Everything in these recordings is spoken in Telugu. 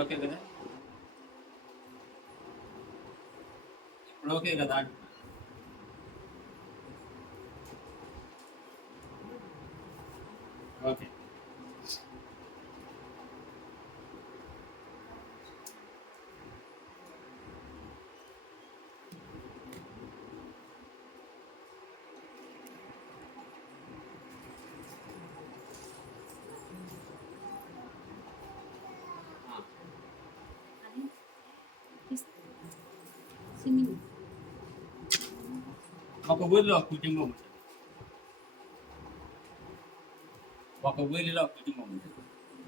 ఓకే కదా? ఇప్పుడు ఓకే కదా? ఓకే. ఒక ఊరిలో ఒక కుటుంబం ఉంటుంది. ఒక ఊరిలో ఒక కుటుంబం ఉంటుంది.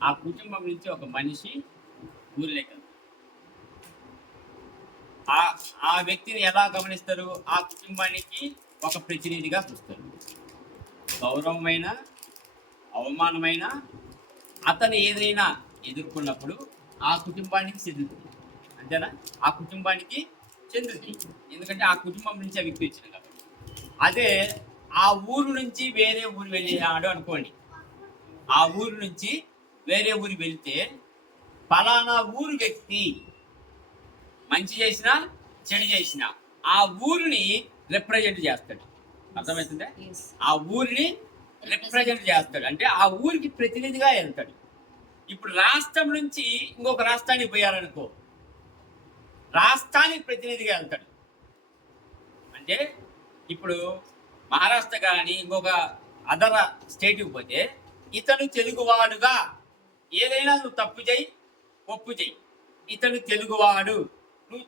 ఆ కుటుంబం నుంచి ఒక మనిషి ఊరిలోకి వెళ్తాడు. ఆ ఆ వ్యక్తిని ఎలా గమనిస్తారు? ఆ కుటుంబానికి ఒక ప్రతినిధిగా చూస్తారు. గౌరవమైన, అవమానమైన అతను ఏదైనా ఎదుర్కొన్నప్పుడు ఆ కుటుంబానికి చెందుతుంది. అంతేనా? ఆ కుటుంబానికి చెందుతుంది. ఎందుకంటే ఆ కుటుంబం నుంచి ఆ వ్యక్తి వచ్చింది కాబట్టి. అదే ఆ ఊరు నుంచి వేరే ఊరు వెళ్ళాడు అనుకోండి. ఆ ఊరు నుంచి వేరే ఊరు వెళ్తే ఫలానా ఊరు వ్యక్తి మంచి చేసినా చెడు చేసినా ఆ ఊరిని రిప్రజెంట్ చేస్తాడు. అర్థమవుతుందా? ఆ ఊరిని రిప్రజెంట్ చేస్తాడు అంటే ఆ ఊరికి ప్రతినిధిగా వెళ్తాడు. ఇప్పుడు రాష్ట్రం నుంచి ఇంకొక రాష్ట్రానికి పోయారనుకో, రాష్ట్రానికి ప్రతినిధిగా వెళ్తాడు. అంటే ఇప్పుడు మహారాష్ట్ర కానీ ఇంకొక అదర్ స్టేట్కి పోతే ఇతను తెలుగువాడుగా ఏదైనా నువ్వు తప్పు చేయి, ఒప్పు చేయి, ఇతను తెలుగువాడు. నువ్వు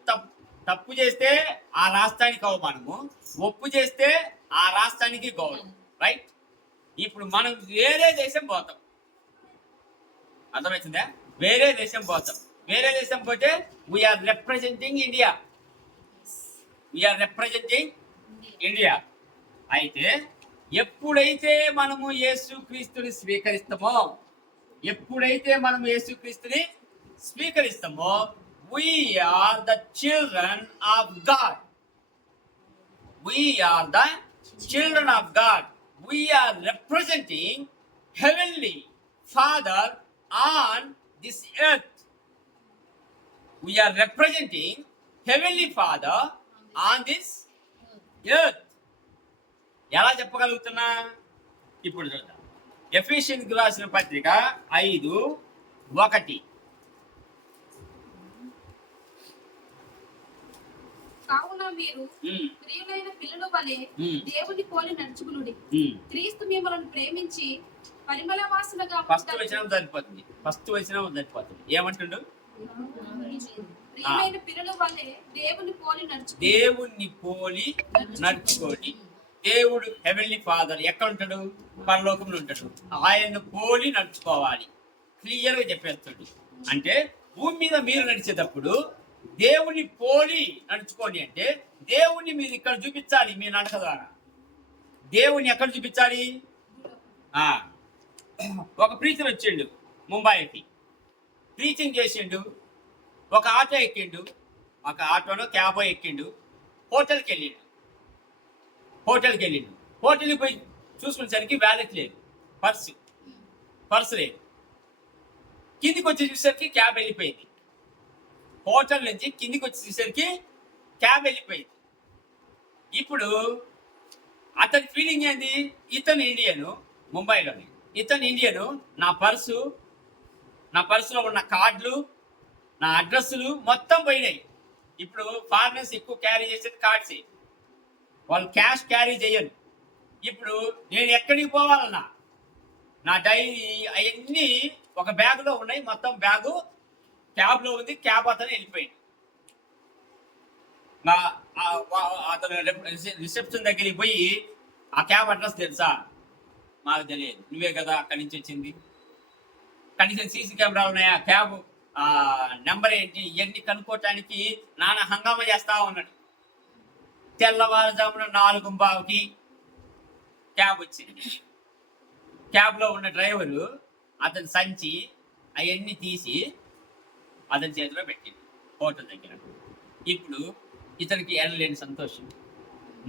తప్పు చేస్తే ఆ రాష్ట్రానికి అవమానము, ఒప్పు చేస్తే ఆ రాష్ట్రానికి గౌరవం. రైట్? ఇప్పుడు మనం వేరే దేశం పోతాం. అర్థమవుతుందా? వేరే దేశం పోతాం. వేరే దేశం పోతే we are representing India. We are representing India. అయితే ఎప్పుడైతే మనము యేసుక్రీస్తుని స్వీకరిస్తామో, ఎప్పుడైతే మనం యేసుక్రీస్తుని స్వీకరిస్తామో, we are the children of God. We are the children of God. We are representing Heavenly Father on this earth. We are representing Heavenly Father on this earth. ఎలా చెప్పగలుగుతున్నా? ఇప్పుడు చూద్దాం. ఎఫెసీయులకు రాసిన పత్రిక 5:1. కావున మీరు ప్రియులైన పిల్లల వలె దేవుని పోలి నడుచుకునుడి. క్రీస్తు మిమ్మల్ని ప్రేమించి పరిమళ వాసనగా ఫస్ట్ వచనం సరిపోతుంది. ఏమంటుండు? ప్రియులైన పిల్లల వలె దేవుని పోలి నడుచుకోండి. దేవుడు హెవెన్లీ ఫాదర్ ఎక్కడ ఉంటాడు? పరలోకంలో ఉంటాడు. ఆయన్ను పోలి నడుచుకోవాలి. క్లియర్గా చెప్పేస్తాడు. అంటే భూమి మీద మీరు నడిచేటప్పుడు దేవుని పోలి నడుచుకోండి అంటే దేవుణ్ణి మీరు ఇక్కడ చూపించాలి. మీ నడక ద్వారా దేవుని ఎక్కడ చూపించాలి? ఒక ప్రీచర్ వచ్చిండు ముంబైకి, ప్రీచింగ్ చేసిండు. ఒక ఆటో ఎక్కిండు, ఒక ఆటోనో క్యాబో ఎక్కిండు, హోటల్కి వెళ్ళిండు. హోటల్కి పోయి చూసుకునేసరికి వ్యాలెట్ లేదు, పర్సు లేదు. కిందికి వచ్చి చూసేసరికి క్యాబ్ వెళ్ళిపోయింది. హోటల్ నుంచి కిందికి వచ్చి చూసేసరికి క్యాబ్ వెళ్ళిపోయింది. ఇప్పుడు అతని ఫీలింగ్ ఏంది? ఇతను ఇండియను, ముంబైలోని ఇతను ఇండియను. నా పర్సులో ఉన్న కార్డులు, నా అడ్రస్లు మొత్తం పోయినాయి. ఇప్పుడు ఫారినర్స్ ఎక్కువ క్యారీ చేసేది కార్డ్స్, వాళ్ళు క్యాష్ క్యారీ చేయరు. ఇప్పుడు నేను ఎక్కడికి పోవాలన్నా నా డైరీ అవన్నీ ఒక బ్యాగులో ఉన్నాయి. మొత్తం బ్యాగు క్యాబ్లో ఉంది. క్యాబ్ అతను వెళ్ళిపోయింది. అతను రిసెప్షన్ దగ్గరికి పోయి ఆ క్యాబ్ అడ్రస్ తెలుసా? మాకు తెలియదు. నువ్వే కదా అక్కడి నుంచి వచ్చింది. కనీసం సీసీ కెమెరాలు ఉన్నాయా? క్యాబ్ నెంబర్ ఏంటి? ఇవన్నీ కనుక్కోవటానికి నాన్న హంగామా చేస్తా ఉన్నాడు. తెల్లవారుజామున 4:15కి క్యాబ్ వచ్చింది. క్యాబ్లో ఉన్న డ్రైవరు అతని సంచి అవన్నీ తీసి అతని చేతిలో పెట్టింది హోటల్ దగ్గర. ఇప్పుడు ఇతనికి ఎనలేని సంతోషం.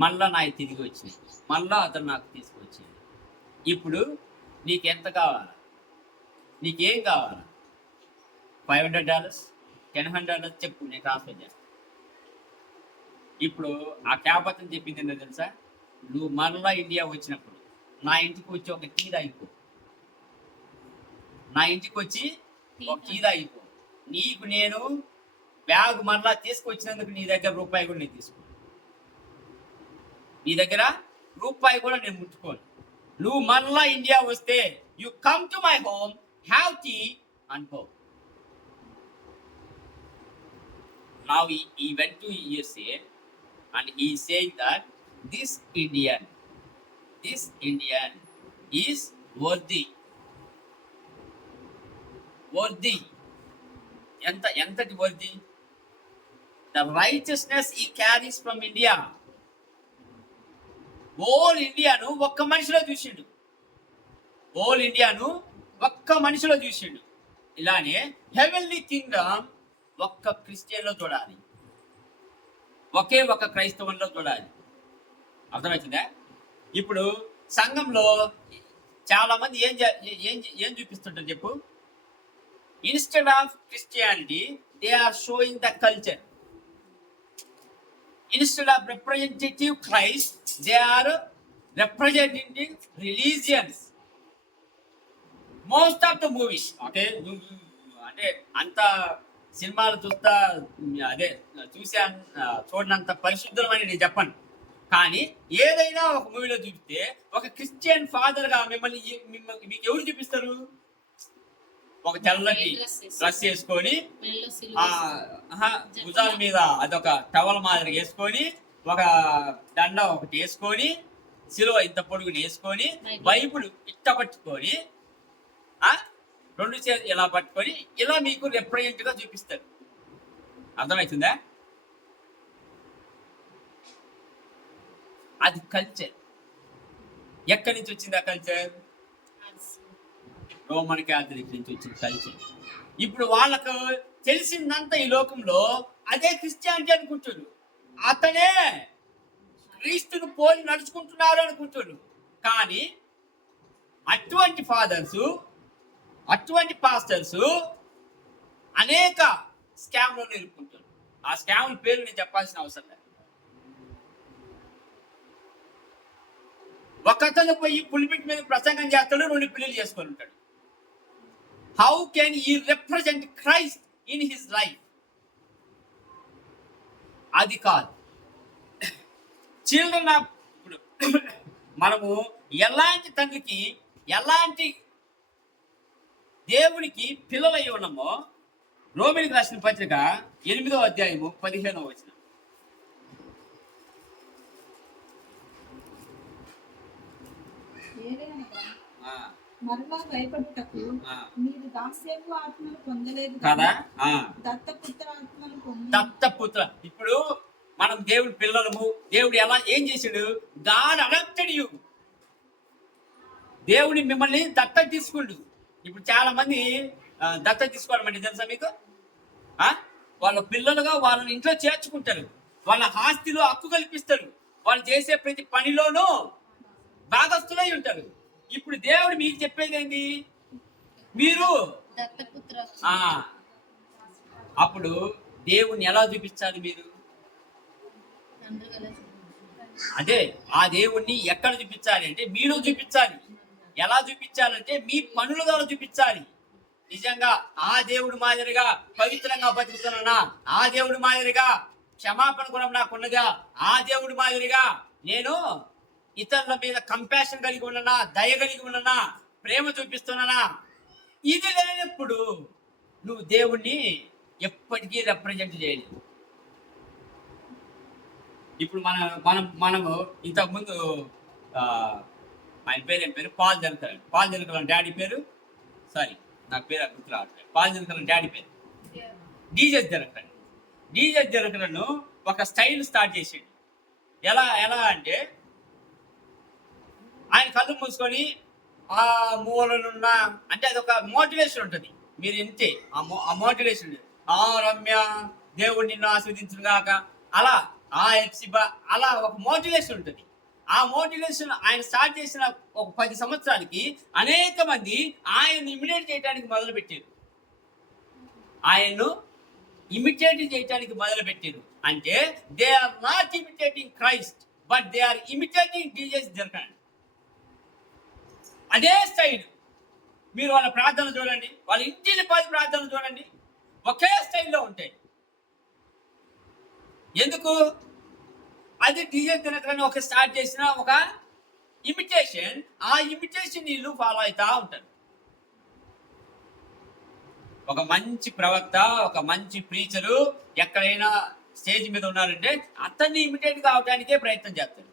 మళ్ళా నాకు తిరిగి వచ్చింది, మళ్ళా అతను నాకు తీసుకొచ్చింది. ఇప్పుడు నీకెంత కావాలా? నీకేం కావాలా? $500, $100 చెప్పు, నేను ట్రాన్స్ఫర్ చేస్తాను. ఇప్పుడు ఆ క్యాబ్ అతను చెప్పింది ఏంటో తెలుసా? నువ్వు మరలా ఇండియా వచ్చినప్పుడు నా ఇంటికి వచ్చి ఒక టీ తాగిపో, నా ఇంటికి వచ్చి ఒక టీ తాగిపో. నీకు నేను బ్యాగ్ మరలా తీసుకొచ్చినందుకు నీ దగ్గర రూపాయి కూడా నేను తీసుకోను, నీ దగ్గర రూపాయి కూడా నేను ముట్టుకోను. నువ్వు మరలా ఇండియా వస్తే you come to my home, have tea and go. Now he went to USA and he said that this Indian is worthy. Entati worthy? The righteousness he carries from India. Whole ఇండియాను ఒక్క మనిషిలో చూసిండు, హోల్ ఇండియాను ఒక్క మనిషిలో చూసిండు. ఇలానే హెవెన్లీ కింగ్డమ్ ఒక్క క్రిస్టియన్లో చూడాలి, ఒకే ఒక క్రైస్తవంలో చూడాలి. అర్థమవుతుందా? ఇప్పుడు సంఘంలో చాలా మంది ఏం చూపిస్తుంటారు చెప్పు? Instead of Christianity they are showing the culture. Instead of representative Christ, they are representing religions. Most of the movies, okay, అంటే అంత సినిమాలు చూడనంత పరిశుద్ధమని నేను చెప్పను, కానీ ఏదైనా ఒక మూవీలో చూపిస్తే ఒక క్రిస్టియన్ ఫాదర్గా మీకు ఎవరు చూపిస్తారు? ఒక తెల్లటి డ్రెస్ వేసుకొని భుజాల మీద అదొక టవల్ మాదిరి వేసుకొని, ఒక దండ ఒకటి వేసుకొని, సిలువ ఇంత పొడుగుని వేసుకొని, బైబుల్ ఇట్ట పట్టుకొని, రెండు చేతులు ఇలా పట్టుకొని, ఇలా మీకు రిప్రజెంట్ గా చూపిస్తారు. అర్థమవుతుందా? అది కల్చర్. ఎక్కడి నుంచి వచ్చింది ఆ కల్చర్? రోమన్ క్యాథలిక్ నుంచి వచ్చిన కల్చర్. ఇప్పుడు వాళ్ళకు తెలిసిందంతా ఈ లోకంలో అదే క్రిస్టియానిటీ అనుకుంటున్నారు. అతనే క్రీస్తును పోలి నడుచుకుంటున్నారు అనుకుంటున్నారు. కానీ అటువంటి ఫాదర్స్, అటువంటి పాస్టర్స్ అనేక స్కామ్లో నిలుపుకుంటారు. ఆ స్కామ్ పేరు నేను చెప్పాల్సిన అవసరం లేదు. ఒకతను పోయి పులిపిట్ మీద ప్రసంగం చేస్తాడు, 2 పెళ్లిళ్ళు చేసుకొని ఉంటాడు. How can he represent Christ in his life? అది కాదు. చిల్డ్రన్ ఆఫ్, ఇప్పుడు మనము ఎలాంటి తండ్రికి, ఎలాంటి దేవునికి పిల్లలై ఉన్నామో రోమిలికి రాసిన పత్రిక 8వ అధ్యాయము 15వ వచనం. మరలా భయపడుటకు మీరు దాస్యపు ఆత్మను పొందలేదు కదా, దత్తపుత్ర ఆత్మను పొంది. దత్తపుత్ర. ఇప్పుడు మనం దేవుడి పిల్లలము. దేవుడు ఏం చేశాడు? God adopted you. దేవుడి మిమ్మల్ని దత్తత తీసుకుండు. ఇప్పుడు చాలా మంది దత్తత తీసుకోవడం అంటే తెలుసా మీకు? వాళ్ళ పిల్లలుగా వాళ్ళని ఇంట్లో చేర్చుకుంటారు, వాళ్ళ ఆస్తిలో హక్కు కల్పిస్తారు, వాళ్ళు చేసే ప్రతి పనిలోనూ భాగస్థులై ఉంటారు. ఇప్పుడు దేవుడు మీకు చెప్పేది ఏంటి? మీరు అప్పుడు దేవుణ్ణి ఎలా చూపించాలి? మీరు అదే ఆ దేవుణ్ణి ఎక్కడ చూపించాలి అంటే మీలో చూపించాలి. ఎలా చూపించాలంటే మీ పనుల ద్వారా చూపించాలి. నిజంగా ఆ దేవుడి మాదిరిగా పవిత్రంగా బతుకుతున్నానా? ఆ దేవుడి మాదిరిగా క్షమాపణ గుణం నాకున్నదా? ఆ దేవుడి మాదిరిగా నేను ఇతరుల మీద కంపాషన్ కలిగి ఉన్నానా? దయ కలిగి ఉన్నానా? ప్రేమ చూపిస్తున్నానా? ఇది లేనప్పుడు నువ్వు దేవుణ్ణి ఎప్పటికీ రిప్రజెంట్ చేయలేవు. ఇప్పుడు మనము ఇంతకుముందు ఆయన పేరు ఏం పేరు? పాల్ జనకరన్. పాల్ జనకరన్ డాడీ పేరు, సారీ నాకు పేరు గుర్తు రావట్లేదు. పాల్ జనకరన్ డాడీ పేరు డీజెస్ జనకరన్. డీజెస్ జనకరన్ ఒక స్టైల్ స్టార్ట్ చేసాడు. ఎలా అంటే ఆయన కళ్ళు మూసుకొని ఆ మూలనున్న, అంటే అది ఒక మోటివేషన్ ఉంటుంది. మీరు ఇంతే ఆ మోటివేషన్ రమ్య దేవుడు నిన్ను ఆస్వాదించును గాక, అలా ఎప్సిబా, అలా ఒక మోటివేషన్ ఉంటుంది. ఆ మోటివేషన్ ఆయన స్టార్ట్ చేసిన ఒక 10 సంవత్సరాలకి అనేక మంది ఆయన ఇమిడియేట్ చేయడానికి మొదలుపెట్టారు. ఆయన్ను ఇమిటేట్ చేయడానికి మొదలుపెట్టారు. అంటే they are not imitating Christ, but they are imitating Jesus జరగండి. అదే స్టైల్. మీరు వాళ్ళ ప్రార్థన చూడండి, వాళ్ళ ఇంటిని పది ప్రార్థనలు చూడండి, ఒకే స్టైల్లో ఉంటాయి. ఎందుకు? అది జీసస్ దినకరని ఒక స్టార్ట్ చేసిన ఒక ఇమిటేషన్. ఆ ఇమిటేషన్ వీళ్ళు ఫాలో అవుతా ఉంటారు. ఒక మంచి ప్రవక్త, ఒక మంచి ప్రీచరు ఎక్కడైనా స్టేజ్ మీద ఉన్నారంటే అతన్ని ఇమిటేట్ కావడానికే ప్రయత్నం చేస్తారు.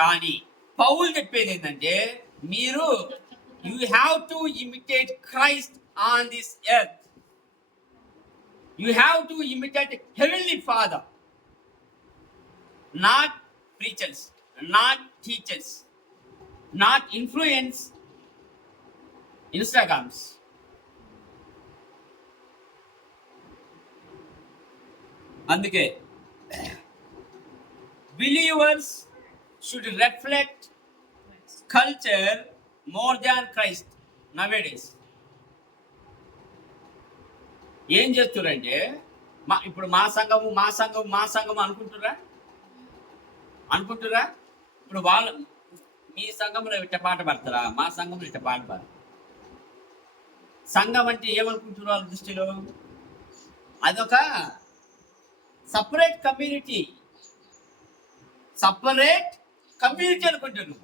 కానీ పౌలు చెప్పేది ఏంటంటే, మీరు you have to imitate Christ on this earth. You have to imitate heavenly father, not preachers, not teachers, not influence Instagrams. అందుకే believers should reflect culture more than Christ nowadays. ఏం చేస్తున్నారంటే, ఇప్పుడు మా సంఘము అనుకుంటురా. ఇప్పుడు వాళ్ళ మీ సంఘంలో ఇట్ట పాట పడతారా, మా సంఘంలో ఇట్ట పాట పాడు. సంఘం అంటే ఏమనుకుంటున్నారు వాళ్ళ దృష్టిలో? అదొక సపరేట్ కమ్యూనిటీ అనుకుంటున్నాను.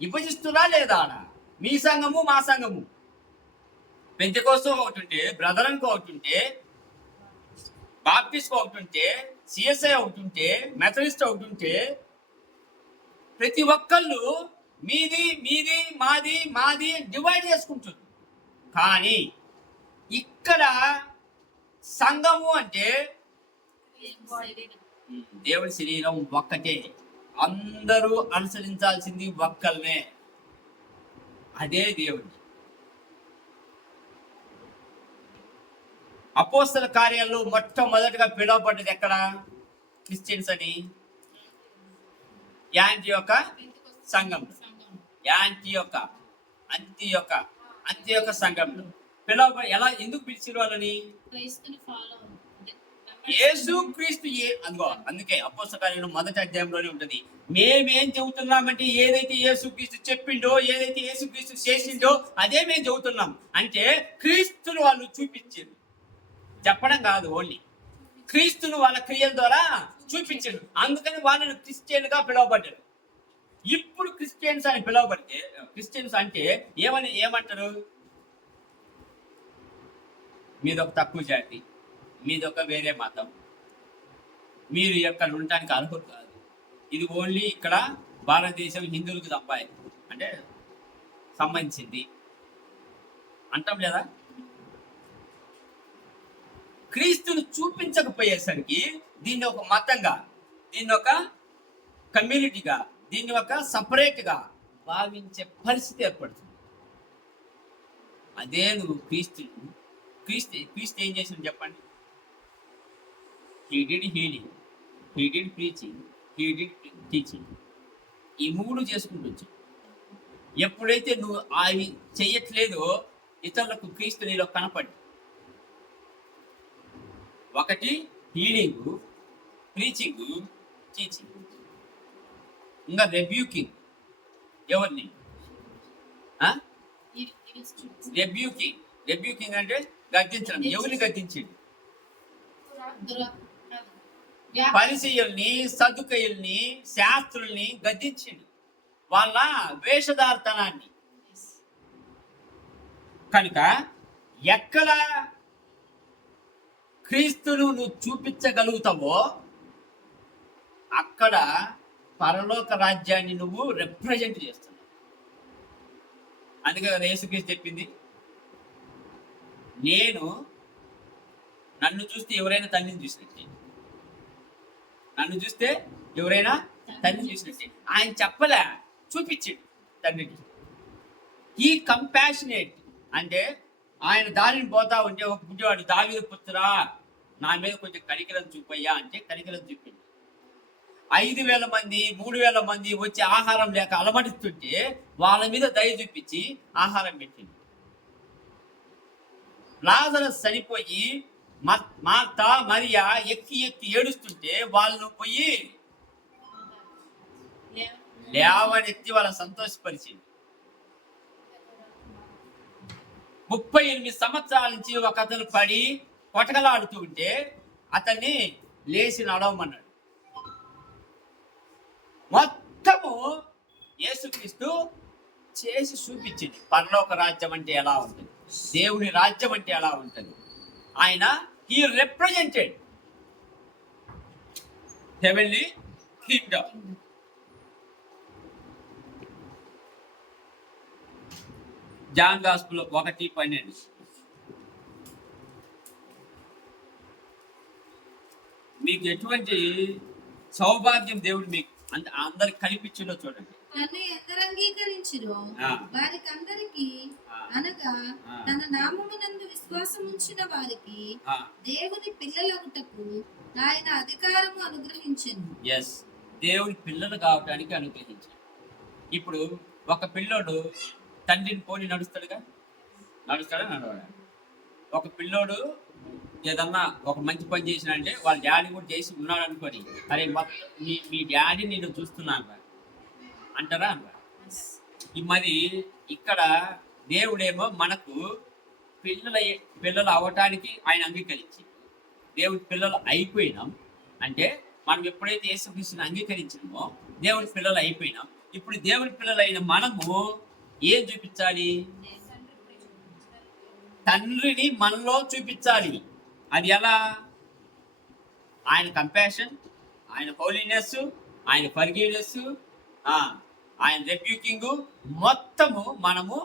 విభజిస్తున్నా లేదా? ఆడ మీ సంఘము మా సంఘము, పెంతెకోస్తు ఒకటి ఉంటే, బ్రదరన్కి ఒకటి ఉంటే, బాప్టిస్ట్ ఒకటి ఉంటే, సిఎస్ఐ ఒకటి ఉంటే, మెథడిస్ట్ ఒకటి ఉంటే, ప్రతి ఒక్కళ్ళు మీది మీది మాది మాది డివైడ్ చేసుకుంటుంది. కానీ ఇక్కడ సంఘము అంటే దేవుడి శరీరం ఒక్కటే, అందరూ అనుసరించాల్సింది ఒక్కల్నే, అదే దేవుడి. అపోస్తల కార్యాల్లో మొట్టమొదటిగా పిలువబడ్డది ఎక్కడ? క్రిస్టియన్స్ అని యాంటియోక సంఘంలో, అంత్యోక సంఘంలో ఎలా ఎందుకు పిలిచారు వాళ్ళని? యేసుక్రీస్తు అందుకే అపోస్తల కార్యాలు 1వ అధ్యాయంలోనే ఉంటుంది. మేమేం చెబుతున్నామంటే ఏదైతే యేసుక్రీస్తు చెప్పిండో, ఏదైతే యేసుక్రీస్తు చేసిండో అదే మేము చెబుతున్నాం. అంటే క్రీస్తును వాళ్ళు చూపించారు, చెప్పడం కాదు, ఓన్లీ క్రీస్తును వాళ్ళ క్రియల ద్వారా చూపించారు. అందుకని వాళ్ళని క్రిస్టియన్ గా పిలువబడ్డారు. ఇప్పుడు క్రిస్టియన్స్ అని పిలువబడితే, క్రిస్టియన్స్ అంటే ఏమంటారు? మీదొక తక్కువ జాతి, మీదొక వేరే మతం, మీరు ఇక్కడ ఉండటానికి అర్హులు కాదు. ఇది ఓన్లీ ఇక్కడ భారతదేశం హిందువులకు సంబంధించింది అంటాం లేదా? క్రీస్తును చూపించకపోయేసరికి దీన్ని ఒక మతంగా, దీన్ని ఒక కమ్యూనిటీగా, దీన్ని ఒక సపరేట్గా భావించే పరిస్థితి ఏర్పడుతుంది. అదే నువ్వు క్రీస్తు ఏం చేసింది చెప్పండి? He did healing, he did preaching, he did teaching. ఈ 3 చేసుకుంటూ వచ్చి ఎప్పుడైతే నువ్వు అవి చెయ్యట్లేదో ఇతరులకు క్రీస్తు నీలో కనపడి, ఒకటి హీలింగ్, ప్రీచింగ్, టీచింగ్, ఇంకా రెబ్యూకింగ్. ఎవరిని? రెబ్యూకింగ్ అంటే గద్దించడం. ఎవరిని గద్దించింది? పరిసయ్యుల్ని, సదుకయ్యుల్ని, శాస్త్రుల్ని గద్దించింది, వాళ్ళ వేషధారతనాన్ని. కనుక ఎక్కడ క్రీస్తును నువ్వు చూపించగలుగుతావో అక్కడ పరలోక రాజ్యాన్ని నువ్వు రిప్రజెంట్ చేస్తున్నావు. అందుకే యేసుక్రీస్తు చెప్పింది, నన్ను చూస్తే ఎవరైనా తండ్రిని చూసినట్టే, నన్ను చూస్తే ఎవరైనా తండ్రిని చూసినట్టే. ఆయన చెప్పలే, చూపించాడు తండ్రిని. ఈ కంపాషనేట్ అంటే ఆయన దారిని పోతా ఉంటే ఒక పుట్టివాడు, దావీదు పుత్రా నా మీద కొంచెం కనికరం చూపయ్యా అంటే కనికరం చూపింది. 5,000 మంది 3,000 మంది వచ్చి ఆహారం లేక అలమటిస్తుంటే వాళ్ళ మీద దయ చూపించి ఆహారం పెట్టింది. లాజరస్ చనిపోయి మార్త మరియా ఎక్కి ఏడుస్తుంటే వాళ్ళు పోయి లేవనెత్తి వాళ్ళని సంతోషపరిచింది. 38 సంవత్సరాల నుంచి ఒక అతను పడి కొటకలాడుతూ ఉంటే అతన్ని లేచి నడవమన్నాడు. మొత్తము యేసుక్రీస్తు చేసి చూపించింది పరలోక రాజ్యం అంటే ఎలా ఉంటుంది, దేవుని రాజ్యం అంటే ఎలా ఉంటుంది. ఆయన he represented heavenly kingdom. John gospel 1:12. మీకు ఎటువంటి సౌభాగ్యం దేవుడు మీకు అందరికి కల్పించిందో చూడండి. నన్ను ఎందరు అంగీకరించిరో వారికి అందరికి, ఆ. అనగా తన నామమునందు విశ్వాసం ఉంచిన వారికి దేవుని పిల్లలగుటకు ఆయన అధికారము అనుగ్రహించెను. ఎస్, దేవుని పిల్లలు కావడానికి అనుగ్రహించాడు. ఇప్పుడు ఒక పిల్లోడు తండ్రిని పోని నడుస్తాడా నడవడా? ఒక పిల్లోడు ఏదన్నా ఒక మంచి పని చేసినంటే వాళ్ళ డాడీ కూడా చేసి ఉన్నాడు అనుకోని, అరే మొత్తం మీ డాడీ నేను చూస్తున్నాను అంటారా? మరి ఇక్కడ దేవుడేమో మనకు పిల్లలు అవ్వటానికి ఆయన అంగీకరించి, దేవుడి పిల్లలు అయిపోయినాం అంటే మనం ఎప్పుడైతే యేసుక్రీస్తుని అంగీకరించినామో దేవుడి పిల్లలు అయిపోయినాం. ఇప్పుడు దేవుడి పిల్లలైన మనము ఏం చూపించాలి? తండ్రిని మనలో చూపించాలి. అది ఎలా? ఆయన కంపాషన్, ఆయన హోలీనెస్, ఆయన ఫర్గివ్నెస్, ఆయన రెబ్యూకింగ్ మొత్తము మనము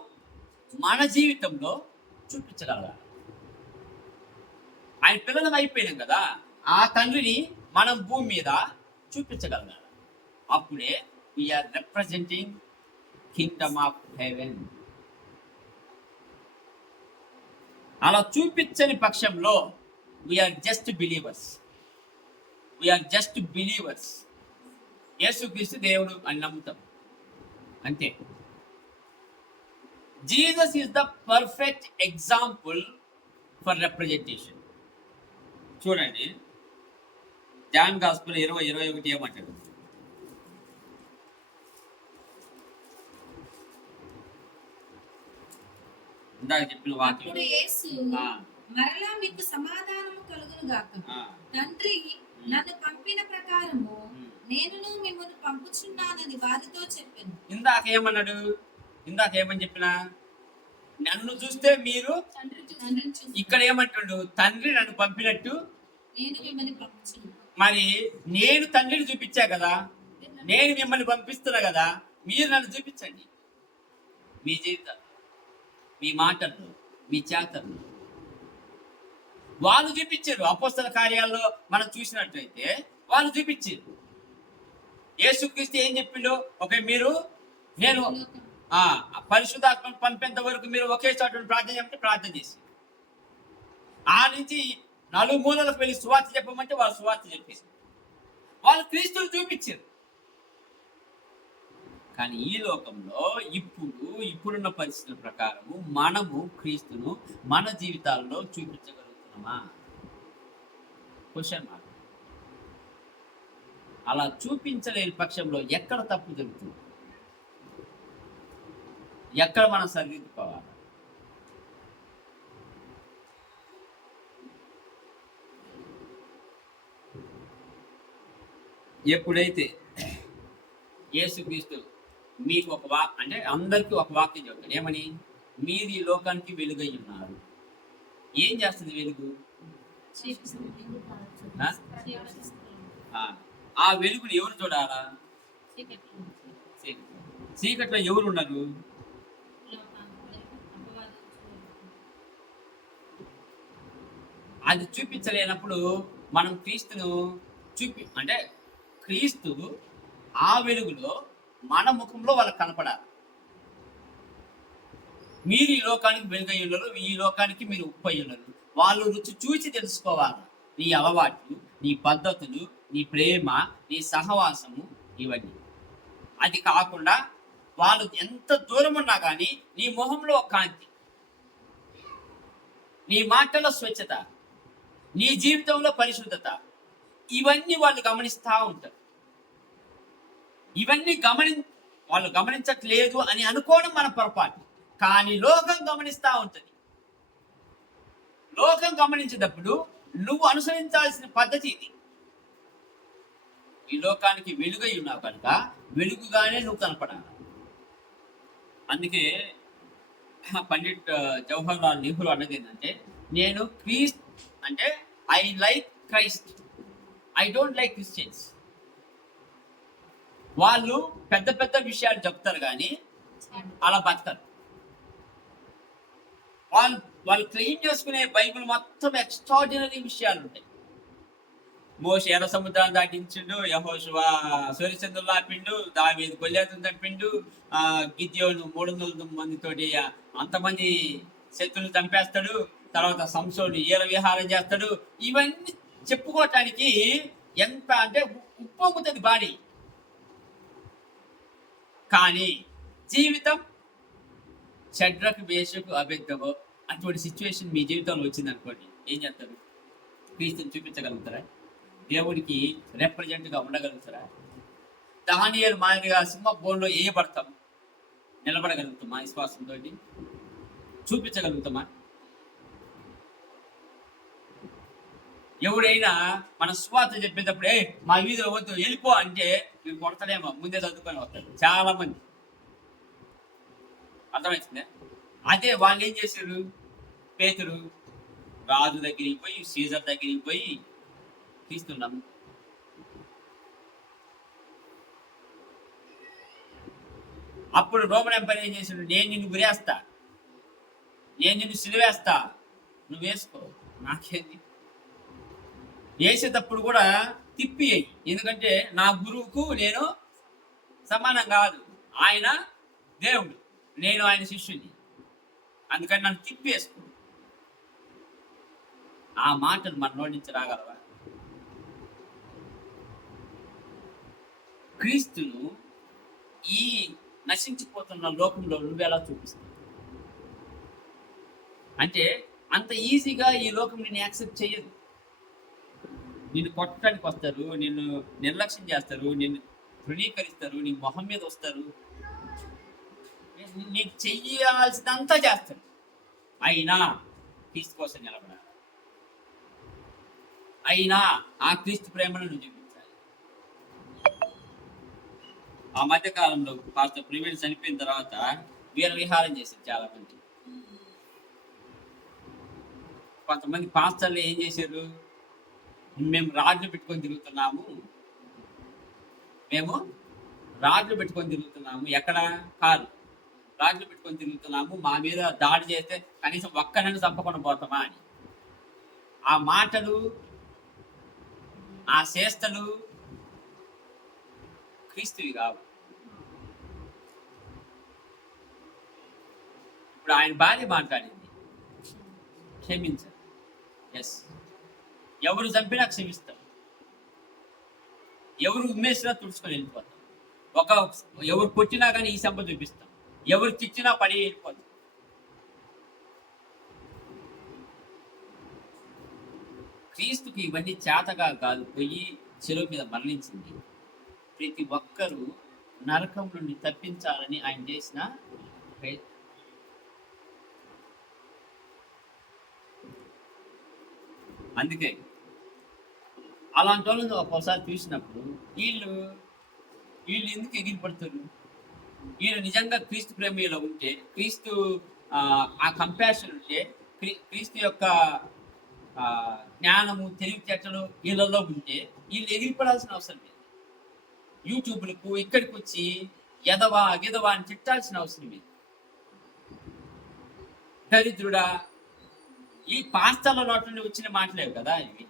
మన జీవితంలో చూపించగలగాలి. ఆయన పిల్లలం అయిపోయినాం కదా, ఆ తండ్రిని మనం భూమి మీద చూపించగలగాలి. అప్పుడే we are representing kingdom of heaven. అలా చూపించని పక్షంలో వీఆర్ జస్ట్ బిలీవర్స్. యేసుక్రీస్తు దేవుడు అని నమ్ముతాం అంతే. Jesus is the perfect example for representation. చూడండి జాన్ గాస్పెల్ 20:21 ఏమంటాడు? ఇందాక చెప్పిన వాక్యం. అప్పుడు యేసు మరలా మీకు సమాధానము కలుగును గాక. తండ్రి నన్ను పంపిన ప్రకారము నేనును మిమ్మల్ని పంపుచున్నానని వారితో చెప్పాను. ఇందాక ఏమని చెప్పినా, నన్ను చూస్తే మీరు, ఇక్కడ ఏమంటాడు? తండ్రి నన్ను పంపినట్టు నేను మిమ్మల్ని పంపుచున్నాను. మరి నేను తండ్రిని చూపించా కదా, నేను మిమ్మల్ని పంపిస్తున్నా కదా, మీరు నన్ను చూపించండి. మీ జీవితాలు, మీ మాటలు, మీ చేతలు. వాళ్ళు చూపించారు. అపోస్తల కార్యాల్లో మనం చూసినట్లయితే వాళ్ళు చూపించారు. యేసుక్రీస్తు ఏం చెప్పిండు? ఓకే, నేను పరిశుద్ధాత్మ పంపేంత వరకు మీరు ఒకే చోట ప్రార్థన చేయమంటే ప్రార్థన చేసి, ఆ నుంచి 4 మూలలకు వెళ్ళి సువార్త చెప్పమంటే వాళ్ళు సువార్త చెప్పేసి వాళ్ళు క్రీస్తుని చూపించారు. కానీ ఈ లోకంలో ఇప్పుడున్న పరిస్థితుల ప్రకారము మనము క్రీస్తును మన జీవితాల్లో చూపించగలుగుతున్నామా? Question mark. అలా చూపించలేని పక్షంలో ఎక్కడ తప్పు జరుగుతుంది? ఎక్కడ మనం సరిదిద్దుకోవాలి? ఎప్పుడైతే యేసుక్రీస్తు మీకు అంటే అందరికీ ఒక వాక్యం చెప్తాడు. ఏమని? మీరు ఈ లోకానికి వెలుగై ఉన్నారు. ఏం చేస్తుంది వెలుగు? ఆ వెలుగుని ఎవరు చూడాలా? చీకట్లో ఎవరు ఉన్నారు? అది చూపించలేనప్పుడు మనం క్రీస్తును అంటే క్రీస్తు ఆ వెలుగులో మన ముఖంలో వాళ్ళకి కనపడాలి. మీరు ఈ లోకానికి వెలుగై ఉన్నారు, ఈ లోకానికి మీరు ఉప్పై ఉన్నారు. వాళ్ళు రుచి చూసి తెలుసుకోవాలి నీ అలవాట్లు, నీ పద్ధతులు, నీ ప్రేమ, నీ సహవాసము, ఇవన్నీ. అది కాకుండా వాళ్ళు ఎంత దూరం ఉన్నా కానీ నీ మొహంలో ఒక కాంతి, నీ మాటల్లో స్వచ్ఛత, నీ జీవితంలో పరిశుద్ధత, ఇవన్నీ వాళ్ళు గమనిస్తూ ఉంటారు. ఇవన్నీ వాళ్ళు గమనించట్లేదు అని అనుకోవడం మన పొరపాటు. కానీ లోకం గమనిస్తూ ఉంటుంది. లోకం గమనించేటప్పుడు నువ్వు అనుసరించాల్సిన పద్ధతి ఇది. ఈ లోకానికి వెలుగై ఉన్నావు కనుక వెలుగుగానే నువ్వు కనపడాలి. అందుకే పండిట్ జవహర్లాల్ నెహ్రూ అన్నది ఏంటంటే, నేను I like Christ, I don't like Christians. వాళ్ళు పెద్ద పెద్ద విషయాలు చెప్తారు కానీ అలా బతకరు. వాళ్ళు క్లెయిమ్ చేసుకునే బైబిల్ మొత్తం ఎక్స్ట్రాడినరీ విషయాలు ఉంటాయి. మోషే ఎర్ర సముద్రాన్ని దాటించిండు, యెహోషువ సూర్యచంద్రులు ఆపిండు, దావీదు గొల్యాతును చంపిండు, గిద్యోను 300 మందితోటి అంతమంది శత్రువులు చంపేస్తాడు, తర్వాత సంసోను ఈల విహారం చేస్తాడు. ఇవన్నీ చెప్పుకోవటానికి ఎంత అంటే ఉప్పొంగుతుంది బాడీ. కానీ జీవితం షడ్రకు మేషకు అబెద్నెగో అటువంటి సిచ్యువేషన్ మీ జీవితంలో వచ్చింది అనుకోండి, ఏం చేస్తారు? క్రీస్తుని చూపించగలుగుతారా? దేవుడికి రిప్రజెంట్గా ఉండగలుగుతారా? దానియేలు మాదిరిగా సింహ బోన్లో వేయబడతాం, నిలబడగలుగుతామా? విశ్వాసంతో చూపించగలుగుతామా? ఎవడైనా మన స్వార్థ చెప్పేటప్పుడే మా వీధిలో వద్దు వెళ్ళిపో అంటే మీరు కొడతాడేమో, ముందే చదువుకొని వస్తాడు చాలా మంది. అర్థమవుతుందే? అదే వాళ్ళు ఏం చేశారు? పేతురు రాజు దగ్గరికి పోయి, సీజర్ దగ్గరికి పోయి తీస్తున్నాం. అప్పుడు రోమన్ ఎంపైర్ ఏం చేశాడు? నేను నిన్ను గురేస్తా, నేను నిన్ను సిలువేస్తా, నువ్వు వేసుకో, నాకేంది. వేసేటప్పుడు కూడా తిప్పి వేయి, ఎందుకంటే నా గురువుకు నేను సమానం కాదు. ఆయన దేవుడు, నేను ఆయన శిష్యుని, అందుకని నన్ను తిప్పి వేసుకో. ఆ మాటలు మన నోటి నుంచి రాగలవా? క్రీస్తును ఈ నశించిపోతున్న లోకంలో నువ్వు ఎలా చూపిస్తావు? అంటే అంత ఈజీగా ఈ లోకం నిన్ను యాక్సెప్ట్ చేయదు. నిన్ను కొట్టడానికి వస్తారు, నిన్ను నిర్లక్ష్యం చేస్తారు, నిన్ను తృణీకరిస్తారు, నీ మొహం మీద వస్తారు, నీకు చెయ్యాల్సిందంతా చేస్తారు. అయినా క్రీస్తు కోసం నిలబడాలి, అయినా ఆ క్రీస్తు ప్రేమను నువ్వు చూపించాలి. ఆ మధ్య కాలంలో పాస్టర్ ప్రివీణ్ చనిపోయిన తర్వాత వీర విహారం చేశారు చాలా మంది. కొంతమంది పాస్టర్లు ఏం చేశారు? మేము రాడ్లు పెట్టుకొని తిరుగుతున్నాము, ఎక్కడ? కారు రాడ్లు పెట్టుకొని తిరుగుతున్నాము, మా మీద దాడి చేస్తే కనీసం ఒక్కనైనా చంపకుండా పోతామా అని. ఆ మాటలు, ఆ చేష్టలు క్రీస్తువి కావు. ఇప్పుడు ఆయన భార్య మాట్లాడింది, క్షమించారు. ఎస్, ఎవరు చంపినా క్షమిస్తాం, ఎవరు ఉమ్మేసినా తుడుచుకొని వెళ్ళిపోతాం, ఎవరు కొట్టినా కానీ ఈ సంపద చూపిస్తాం, ఎవరు తిచ్చినా పడి వెళ్ళిపోతాం. క్రీస్తుకి ఇవన్నీ చేతగా కాదు, పోయి శిలువ మీద మరణించింది. ప్రతి ఒక్కరూ నరకం నుండి తప్పించాలని ఆయన చేసిన ప్రయత్నం. అందుకే అలాంటి వాళ్ళని ఒక్కోసారి చూసినప్పుడు వీళ్ళు ఎందుకు ఎగిరిపడతారు? వీళ్ళు నిజంగా క్రీస్తు ప్రేమలో ఉంటే, క్రీస్తు ఆ కంపాషన్ ఉంటే, క్రీస్తు యొక్క జ్ఞానము, తెలివితేటలు వీళ్ళలో ఉంటే వీళ్ళు ఎగిరిపడాల్సిన అవసరం లేదు. యూట్యూబ్లకు ఇక్కడికి వచ్చి ఎదవా గిదవా అని తిట్టాల్సిన అవసరం లేదు. దరిద్రుడా, ఈ పాస్టర్ల నోటి నుండి వచ్చిన మాటలేవు కదా ఇవి.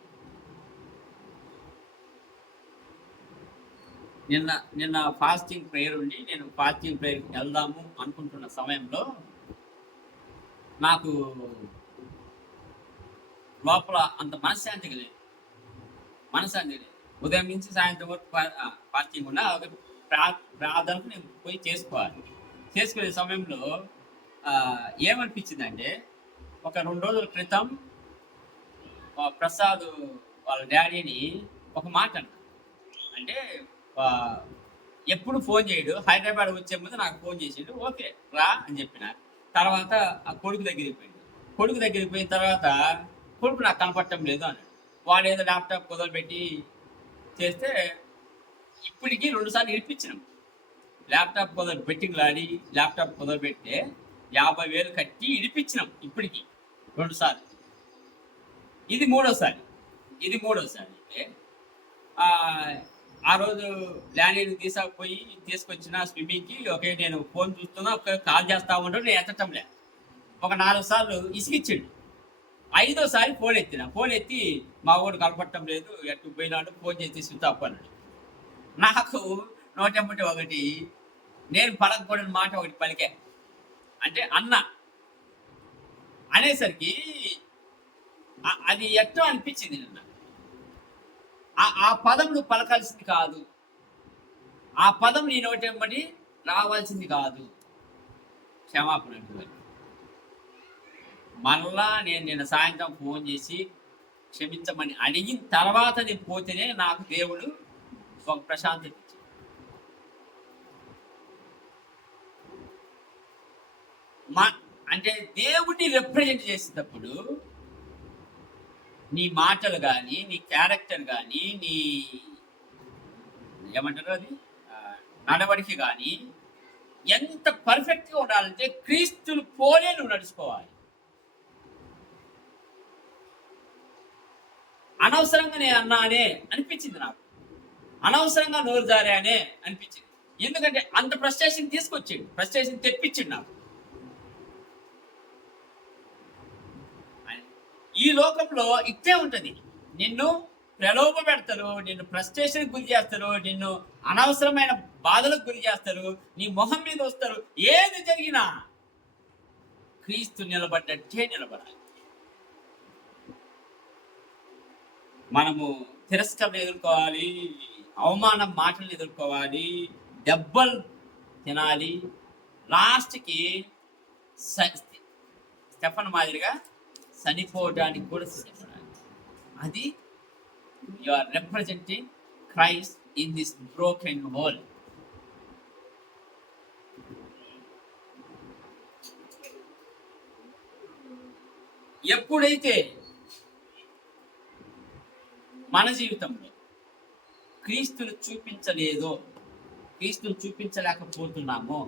నిన్న ఫాస్టింగ్ ప్రేయర్ ఉండి, నేను ఫాస్టింగ్ ప్రేయర్కి వెళ్దాము అనుకుంటున్న సమయంలో నాకు లోపల అంత మనశ్శాంతిగా లేదు. ఉదయం నుంచి సాయంత్రం వరకు ఫాస్టింగ్ ఉన్నా, ప్రార్థనకు నేను పోయి చేసుకునే సమయంలో ఏమనిపించిందంటే, ఒక 2 రోజుల క్రితం ప్రసాద్ వాళ్ళ డాడీని ఒక మాట అన్నా. అంటే ఎప్పుడు ఫోన్ చేయడు, హైదరాబాద్ వచ్చే ముందు నాకు ఫోన్ చేసిండు, ఓకే రా అని చెప్పిన. తర్వాత ఆ కొడుకు దగ్గరికి పోయిండు. కొడుకు దగ్గరికి పోయిన తర్వాత కొడుకు నాకు కనపడటం లేదు అన్నాడు. వాడు ఏదో ల్యాప్టాప్ కుదరబెట్టి చేస్తే ఇప్పటికీ 2 సార్లు ఇడిపించినాం. ల్యాప్టాప్ కుదర బెట్టింగ్లు ఆడి ల్యాప్టాప్ కుదరబెడితే 50,000 కట్టి ఇడిపించినాం ఇప్పటికీ 2 సార్లు. ఇది మూడోసారి. అంటే ఆ రోజు ల్యాండ్ తీసుకొచ్చిన స్విమ్మింగ్కి, ఓకే నేను ఫోన్ చూస్తున్నా, ఒక కాల్ చేస్తా ఉంటాడు, నేను ఎత్తటం లే. ఒక 4 సార్లు ఇసిగిచ్చిండు. 5ఓసారి ఫోన్ ఎత్తి మా ఊరు కలపట్టం లేదు, ఎట్టు పోయినాడు, ఫోన్ చేసి స్విచ్ ఆఫ్ అన్నాడు. నాకు నోటెంబటి ఒకటి, నేను పలకకూడని మాట ఒకటి పలికా. అంటే అన్న అనేసరికి అది ఎట్టో అనిపించింది. నిన్న ఆ పదం నువ్వు పలకాల్సింది కాదు, ఆ పదం నీ నోటెంబడి రావాల్సింది కాదు. క్షమాపణ అంటున్నాను. మళ్ళా నేను నిన్న సాయంత్రం ఫోన్ చేసి క్షమించమని అడిగిన తర్వాత నేను పోతేనే నాకు దేవుడు ఒక ప్రశాంతత ఇచ్చాడు. అంటే దేవుడిని రిప్రజెంట్ చేసేటప్పుడు నీ మాటలు కానీ, నీ క్యారెక్టర్ కానీ, నీ ఏమంటారు అది నడవడికి కానీ ఎంత పర్ఫెక్ట్గా ఉండాలంటే క్రీస్తుని పోలే నువ్వు నడుచుకోవాలి. అనవసరంగా నేను అన్నానే అనిపించింది నాకు, అనవసరంగా నోరు జారానే అనిపించింది. ఎందుకంటే అంత ఫ్రస్ట్రేషన్ తెప్పించిండు నాకు. ఈ లోకంలో ఇట్టే ఉంటుంది. నిన్ను ప్రలోభ పెడతారు, నిన్ను ఫ్రస్ట్రేషన్కి గురి చేస్తారు, నిన్ను అనవసరమైన బాధలకు గురి చేస్తారు, నీ మొహం మీద వస్తారు. ఏది జరిగినా క్రీస్తు నిలబడ్డట్టే నిలబడాలి. మనము తిరస్కరణ ఎదుర్కోవాలి, అవమానం మాటలను ఎదుర్కోవాలి, దెబ్బలు తినాలి, లాస్ట్కి స్టెఫన్ మాదిరిగా చనిపోవడానికి కూడా సిద్ధపడాలి. అది you are representing Christ in this broken world. ఎప్పుడైతే మన జీవితంలో క్రీస్తును చూపించలేకపోతున్నామో,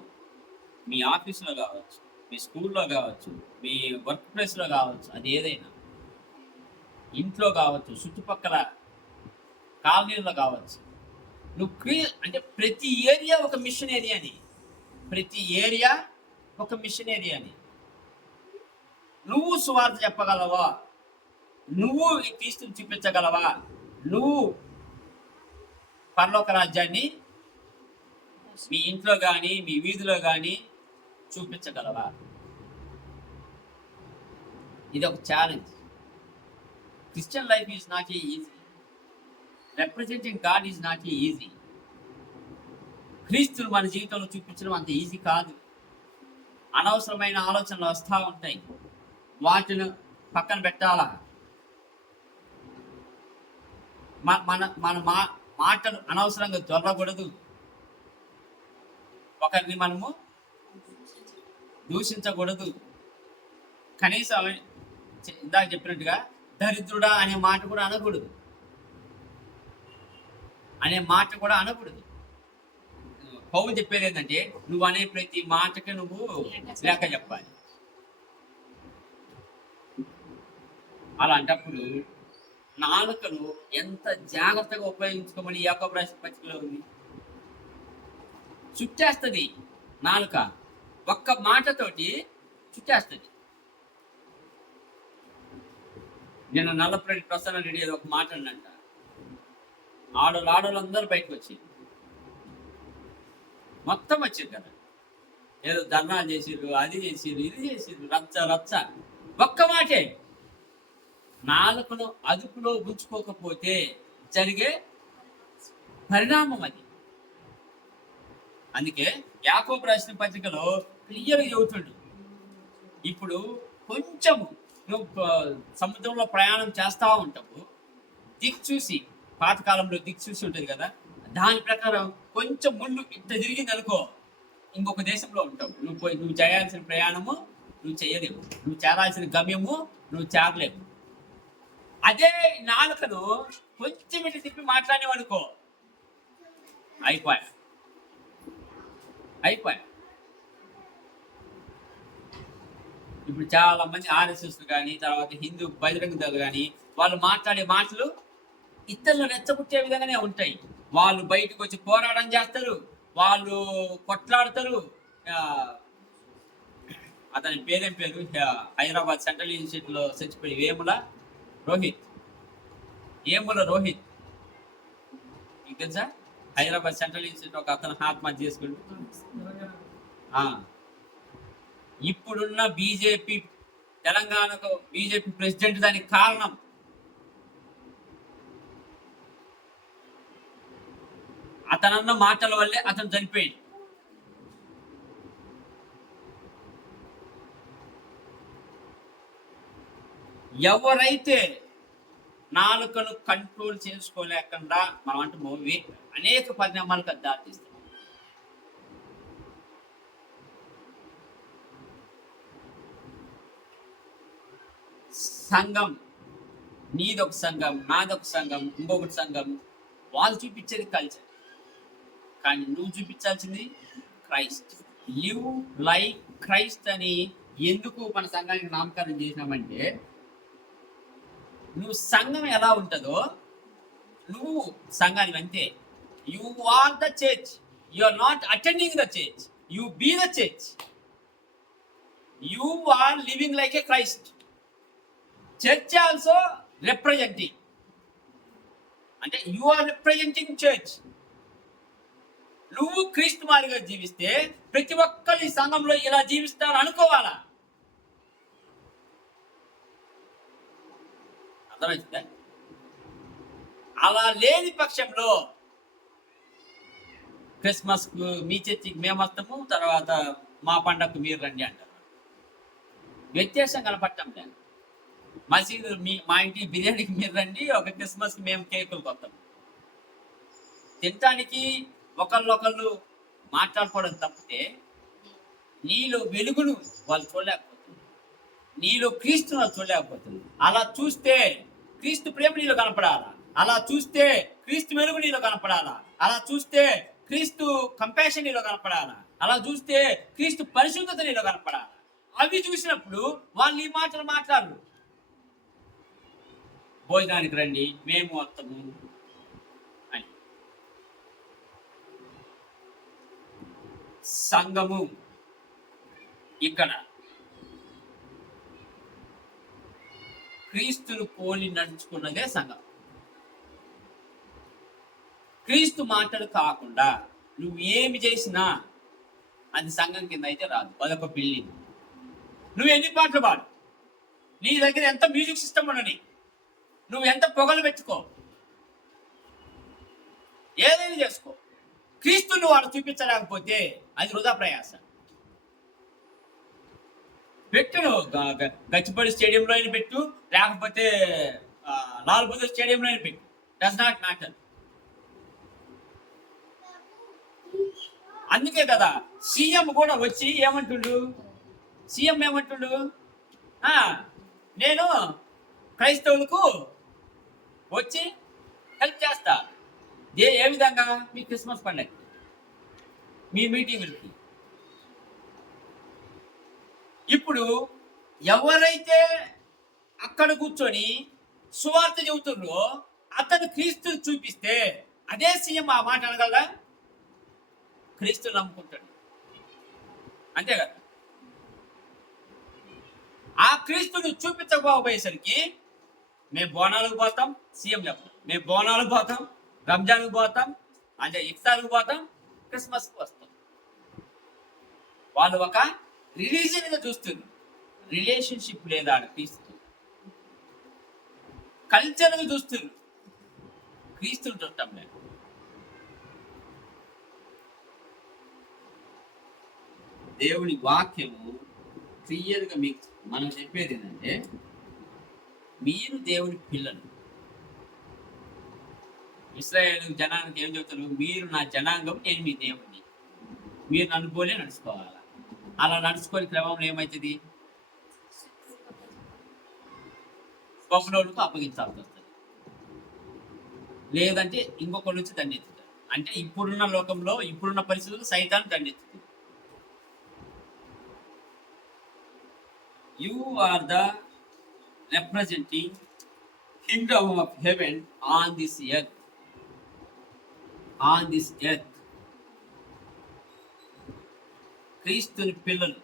మీ ఆఫీసులో కావచ్చు, మీ స్కూల్లో కావచ్చు, మీ వర్క్ ప్లేస్లో కావచ్చు, అది ఏదైనా, ఇంట్లో కావచ్చు, చుట్టుపక్కల కాలనీలో కావచ్చు, నువ్వు అంటే ప్రతి ఏరియా ఒక మిషన్ ఏరియాని నువ్వు సువార్త చెప్పగలవా, నువ్వు ఈ క్రీస్తుని చూపించగలవా, నువ్వు పరలోక రాజ్యాన్ని మీ ఇంట్లో కానీ మీ వీధిలో కానీ చూపించగలవా? ఇది ఒక challenge. Christian life is not easy. Representing God is not easy. క్రీస్తును మన జీవితంలో చూపించడం అంత ఈజీ కాదు. అనవసరమైన ఆలోచనలు వస్తూ ఉంటాయి, వాటిని పక్కన పెట్టాలా. మన మాటలు అనవసరంగా దొరకకూడదు. ఒకరిని మనము దూషించకూడదు. కనీసం ఇందాక చెప్పినట్టుగా దరిద్రుడా అనే మాట కూడా అనకూడదు. పౌలు చెప్పేది ఏంటంటే, నువ్వు అనే ప్రతి మాటకి నువ్వు లెక్క చెప్పాలి. అలాంటప్పుడు నాలుకను ఎంత జాగ్రత్తగా ఉపయోగించుకోమని యాకోబు రాసిన పత్రికలో ఉంది. చుట్టేస్తుంది నాలుక, ఒక్క మాటతోటి చుట్టేస్తుంది. నిన్న నల్లపరెడ్డి ప్రసన్న రెడ్డి ఏదో ఒక మాట అన్నంట. ఆడోళ్ళందరూ బయటకు వచ్చి మొత్తం వచ్చారు కదా, ఏదో ధర్నాలు చేసిర్రు, అది చేసిర్రు, ఇది చేసిర్రు, రచ్చ. ఒక్క మాటే నాలుకను అదుపులో ఉంచుకోకపోతే జరిగే పరిణామం అది. అందుకే యాకోబు రాసిన పత్రికలో క్లియర్గా చెబుతుండు, ఇప్పుడు కొంచెము నువ్వు సముద్రంలో ప్రయాణం చేస్తూ ఉంటావు, దిక్కు చూసి, పాతకాలంలో దిక్కు చూసి ఉంటుంది కదా, దాని ప్రకారం కొంచెం ముళ్ళు ఇట్ట తిరిగింది అనుకో, ఇంకొక దేశంలో ఉంటావు. నువ్వు చేయాల్సిన ప్రయాణము నువ్వు చేయలేవు, నువ్వు చేరాల్సిన గమ్యము నువ్వు చేరలేవు. అదే నాలుకను కొంచెం ఇటు తిప్పి మాట్లాడేవనుకో, అయిపోయా. ఇప్పుడు చాలా మంది ఆర్ఎస్ఎస్ కానీ, తర్వాత హిందూ బజరంగ దళాలు కానీ, వాళ్ళు మాట్లాడే మాటలు ఇతరులు రెచ్చగొట్టే విధంగానే ఉంటాయి. వాళ్ళు బయటకు వచ్చి పోరాటం చేస్తారు, వాళ్ళు కొట్లాడతారు. అతని పేరేం పేరు, హైదరాబాద్ సెంట్రల్ యూనివర్సిటీలో చచ్చిపోయి ఏముల రోహిత్ మీకు తెలుసా? హైదరాబాద్ సెంట్రల్ యూనివర్సిటీ ఒక అతను ఆత్మహత్య చేసుకుంటూ, ఇప్పుడున్న బీజేపీ, తెలంగాణకు బీజేపీ ప్రెసిడెంట్ దానికి కారణం. అతనన్న మాటల వల్లే అతను చనిపోయింది. ఎవరైతే నాలుకను కంట్రోల్ చేసుకోలేకుండా మనం అంటే మూవీ అనేక పరిణామాలకు దారితీస్తాం. సంఘం, నీదొక సంఘం, నాదొక సంఘం, ఇంకొకటి సంఘం, వాళ్ళు చూపించేది కల్చర్, కానీ నువ్వు చూపించాల్సింది క్రైస్ట్. లివ్ లైక్ క్రైస్ట్ అని ఎందుకు మన సంఘానికి నామకరణం చేసినామంటే, నువ్వు సంఘం ఎలా ఉంటుందో నువ్వు సంఘానికి అంతే. You are the church, you are not attending the church, you be the church. You are living like a Christ. Church also representing, అంటే యు ఆర్ రిప్రజెంటింగ్ చర్చ్. నువ్వు క్రీస్తు మాదిరిగా జీవిస్తే ప్రతి ఒక్కరు ఈ సంఘంలో ఇలా జీవిస్తారు అనుకోవాలా. అర్థమవుతుందా? అలా లేని పక్షంలో క్రిస్మస్కు మీ చర్చికి మేము వస్తాము, తర్వాత మా పండగకు మీరు రండి అంటారు. వ్యత్యాసం కనపడటం లేదు. మసీదు మా ఇంటి బిర్యానీకి మీరు రండి, ఒక క్రిస్మస్కి మేము కేకులు కొత్తాము. తినటానికి ఒకళ్ళు మాట్లాడుకోవడం తప్పితే నీలో వెలుగును వాళ్ళు చూడలేకపోతున్నారు, నీలో క్రీస్తును వాళ్ళు చూడలేకపోతున్నారు. అలా చూస్తే క్రీస్తు ప్రేమ నీలో కనపడాలా, అలా చూస్తే క్రీస్తు వెలుగు నీలో కనపడాలా, అలా చూస్తే క్రీస్తు కంపాషన్ నీలో కనపడాలా, అలా చూస్తే క్రీస్తు పరిశుద్ధత నీలో కనపడాలా. అవి చూసినప్పుడు వాళ్ళు ఈ మాటలు మాట్లాడరు. భోజనానికి రండి, మేము వస్తాము అని. సంఘము ఇక్కడ క్రీస్తును పోలి నడుచుకున్నదే సంఘం. క్రీస్తు మాటలు కాకుండా నువ్వు ఏమి చేసినా అది సంఘం కింద అయితే రాదు, అదొక బిల్డింగ్. నువ్వు ఎన్ని పాటలు పాడు, నీ దగ్గర ఎంత మ్యూజిక్ సిస్టమ్ ఉండని, నువ్వు ఎంత పొగలు పెట్టుకో, ఏదైనా చేసుకో, క్రీస్తును వాడు చూపించలేకపోతే అది వృధా ప్రయాస. పెట్టు, నువ్వు గచ్చిబడి స్టేడియంలో అయినా పెట్టు, లేకపోతే లాల్ బహదూర్ స్టేడియంలో అయినా పెట్టు, డస్ నాట్ మ్యాటర్. అందుకే కదా సీఎం కూడా వచ్చి ఏమంటుండు, నేను క్రైస్తవులకు వచ్చి హెల్ప్ చేస్తా. ఏ విధంగా? మీ క్రిస్మస్ పండుగ, మీ మీటింగులకి. ఇప్పుడు ఎవరైతే అక్కడ కూర్చొని సువార్త చెబుతుండ్రో అతను క్రీస్తు చూపిస్తే అదే సీఎం ఆ మాట అనగలరా? క్రీస్తుని నమ్ముకుంటాడు, అంతే కదా. ఆ క్రీస్తుని చూపించకపోయేసరికి మేము బోనాలకు పోతాం, సీఎం చెప్తాం, మేము బోనాలకు పోతాం, రంజాన్కి పోతాం, అంటే ఇఫ్తార్కి పోతాం, క్రిస్మస్కి వస్తాం. వాళ్ళు ఒక రిలీజియన్గా చూస్తున్నారు, రిలేషన్షిప్ లేదా క్రీస్తు. కల్చర్గా చూస్తున్నారు, క్రీస్తుని చూడటం లేదు. దేవుని వాక్యము క్లియర్గా మీకు మనం చెప్పేది ఏంటంటే, మీరు దేవుని పిల్లలు. ఇశ్రాయేలు జనానికి ఏం చెప్తారు? మీరు నా జనాంగం, నేను మీ దేవుణ్ణి. మీరు నన్ను పోలే నడుచుకోవాలి. అలా నడుచుకొని క్రమంలో ఏమవుతుంది? బొమ్మలోనికి అప్పగించాల్సి వస్తుంది, లేదంటే ఇంకొకరి నుంచి దండెత్తుతారు. అంటే ఇప్పుడున్న లోకంలో, ఇప్పుడున్న పరిస్థితుల్లో సైతాన్ని దండెత్తుతుంది. You are the representing kingdom of heaven on this earth. On this earth క్రీస్తుని పిల్లలు.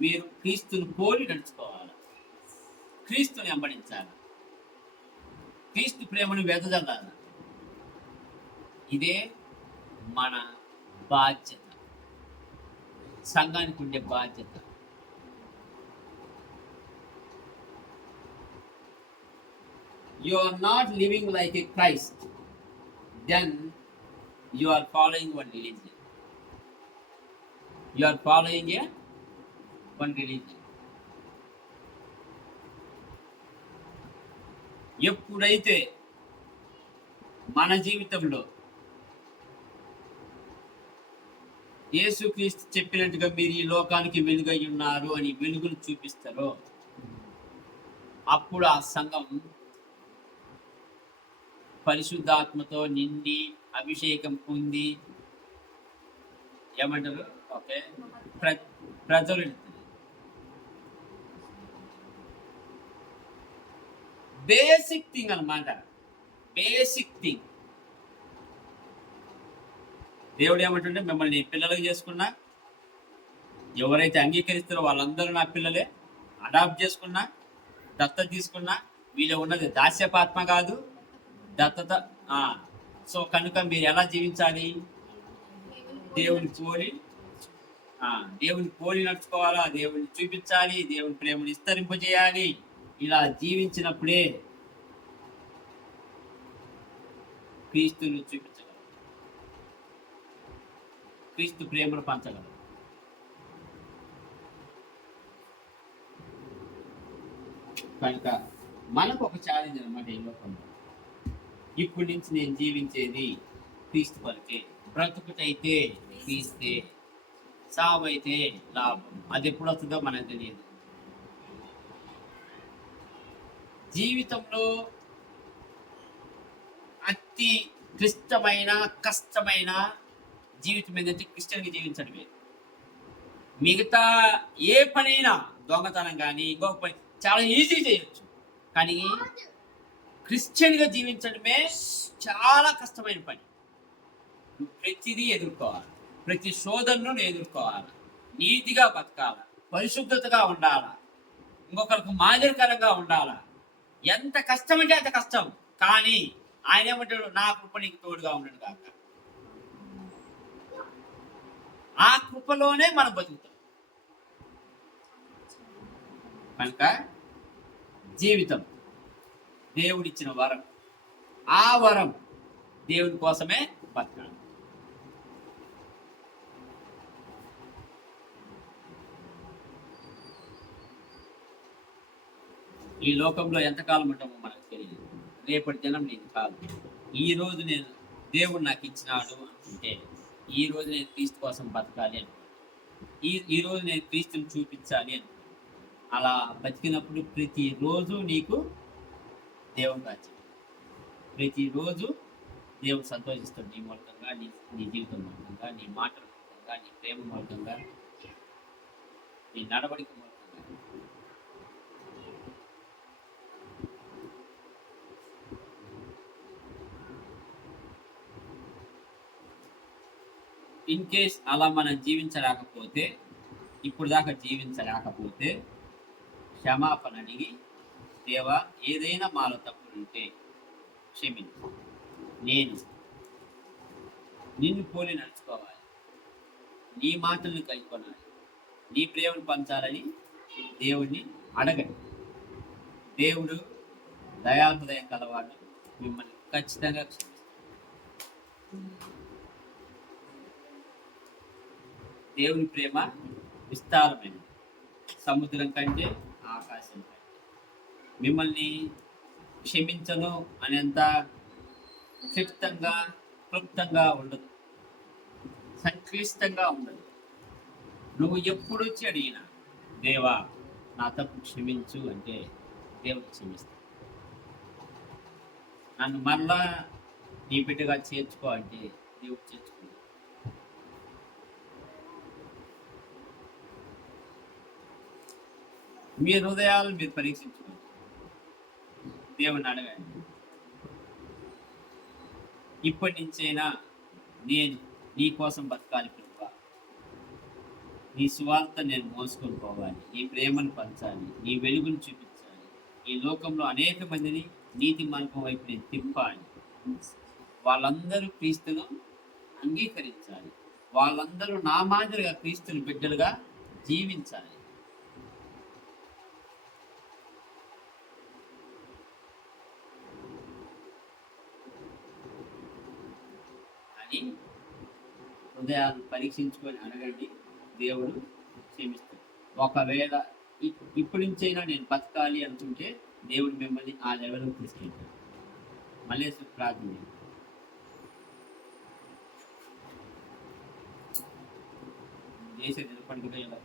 మీరు క్రీస్తుని పోలి నడుచుకోవాలి, క్రీస్తుని వెంబడించాలి, క్రీస్తు ప్రేమను వెదజల్లాలి. ఇదే మన బాధ్యత, సంఘానికి ఉండే బాధ్యత. You are not living like a Christ, then you are following one religion. You are following one religion. ఎప్పుడైతే మన జీవితంలో యేసుక్రీస్తు చెప్పినట్టుగా మీరు ఈ లోకానికి వెలుగై ఉన్నారు అని వెలుగును చూపిస్తారో, అప్పుడు ఆ సంఘం పరిశుద్ధాత్మతో నిండి అభిషేకం పొంది ఏమంటారు? ఓకే, ప్రజలు బేసిక్ థింగ్ అన్నమాట. Basic thing. దేవుడు ఏమంటుంటే, మిమ్మల్ని పిల్లలుగా చేసుకున్నా, ఎవరైతే అంగీకరిస్తారో వాళ్ళందరూ నా పిల్లలే. అడాప్ట్ చేసుకున్నా, దత్తత తీసుకున్నా, వీళ్ళు ఉన్నది దాస్యపాత్మ కాదు, దత్తత. సో కనుక మీరు ఎలా జీవించాలి? దేవుని పోలి, దేవుని పోలి నడుచుకోవాలా, దేవుని చూపించాలి, దేవుని ప్రేమను విస్తరింపజేయాలి. ఇలా జీవించినప్పుడే క్రీస్తుని చూపించగలరు, క్రీస్తు ప్రేమను పంచగలరు. కనుక మనకు ఒక ఛాలెంజ్ అనమాట ఈ లోకంలో. ఇప్పటి నుంచి నేను జీవించేది క్రీస్తు కొరకే. బ్రతుకుతైతే క్రీస్తే, సావు అయితే లాభం. అది ఎప్పుడు వస్తుందో మనకు తెలియదు. జీవితంలో అతి క్లిష్టమైన, కష్టమైన జీవితం ఏంటంటే క్రిస్టియన్గా జీవించడమే. మిగతా ఏ పనైనా, దొంగతనం కానీ ఇంకొక పని చాలా ఈజీ చేయొచ్చు, కానీ క్రిస్టియన్గా జీవించడమే చాలా కష్టమైన పని. ప్రతిదీ ఎదుర్కోవాలి, ప్రతి శోధనను ఎదుర్కోవాలి, నీతిగా బతకాలి, పరిశుద్ధతగా ఉండాలి, ఇంకొకరికి మాదిరికరంగా ఉండాలి. ఎంత కష్టం అంటే అంత కష్టం. కానీ ఆయన ఏమంటాడు? నా కృప నీకు తోడుగా ఉన్నాడు కాక. ఆ కృపలోనే మనం బతుకుతాం. కనుక జీవితం దేవుడిచ్చిన వరం. ఆ వరం దేవుని కోసమే బతకాలి. ఈ లోకంలో ఎంతకాలం ఉంటామో మనకు తెలియదు. రేపటి దినం నేను కాదు. ఈ రోజు నేను దేవుడు నాకు ఇచ్చినాడు అనుకుంటే, ఈ రోజు నేను క్రీస్తు కోసం బతకాలి అనుకుంటే, ఈ రోజు నేను క్రీస్తుని చూపించాలి అనుకుంటే, అలా బతికినప్పుడు ప్రతిరోజు నీకు దేవుడు రాజ్యం. ప్రతిరోజు దేవుడు సంతోషిస్తాడు నీ మూలకంగా, నీ జీవితం మూలకంగా, నీ మాటల మూలకంగా, నీ ప్రేమ మూలకంగా, నీ నడవడిక మూలకంగా. ఇన్ కేస్ అలా మనం జీవించలేకపోతే, ఇప్పుడు దాకా జీవించలేకపోతే, క్షమాపణ అడిగి, దేవా ఏదైనా మాలో తప్పులుంటే క్షమించు, నేను నిన్ను పోలి నడుచుకోవాలి, నీ మాటలను కలుపుకోవాలి, నీ ప్రేమను పంచాలని దేవుడిని అడగండి. దేవుడు దయాహృదయం కలవాడు, మిమ్మల్ని ఖచ్చితంగా క్షమిస్తాడు. దేవుని ప్రేమ విస్తారమైనది, సముద్రం కంటే, ఆకాశం కంటే. మిమ్మల్ని క్షమించను అనేంత క్లుప్తంగా ఉండదు, సంక్లిష్టంగా ఉండదు. నువ్వు ఎప్పుడు వచ్చి అడిగినా, దేవా నా తప్పు క్షమించు అంటే దేవుడు క్షమిస్తాడు. నన్ను మరలా నీ బిడ్డగా చేర్చుకో అంటే దేవుడు చేర్చుకుంటాడు. మీ హృదయాలు మీరు పరీక్షించుకోండి, దేవుని అడగండి. ఇప్పటి నుంచైనా నేను నీ కోసం బతకాలి ప్రభువా, నీ సువార్త నేను మోసుకొని పోవాలి, నీ ప్రేమను పంచాలి, నీ వెలుగును చూపించాలి, ఈ లోకంలో అనేక మందిని నీతి మార్గం వైపు నేను తిప్పాలి. వాళ్ళందరూ క్రీస్తును అంగీకరించాలి, వాళ్ళందరూ నా మాదిరిగా క్రీస్తుని బిడ్డలుగా జీవించాలి. అని హృదయాన్ని పరీక్షించుకొని అడగండి, దేవుడు క్షమిస్తాడు. ఒకవేళ ఇప్పటి నుంచైనా నేను బతకాలి అనుకుంటే దేవుడు మిమ్మల్ని ఆ లెవెల్కి తీసుకెళ్తాడు. మళ్ళీ ప్రార్థన చేసే నిలబడిగా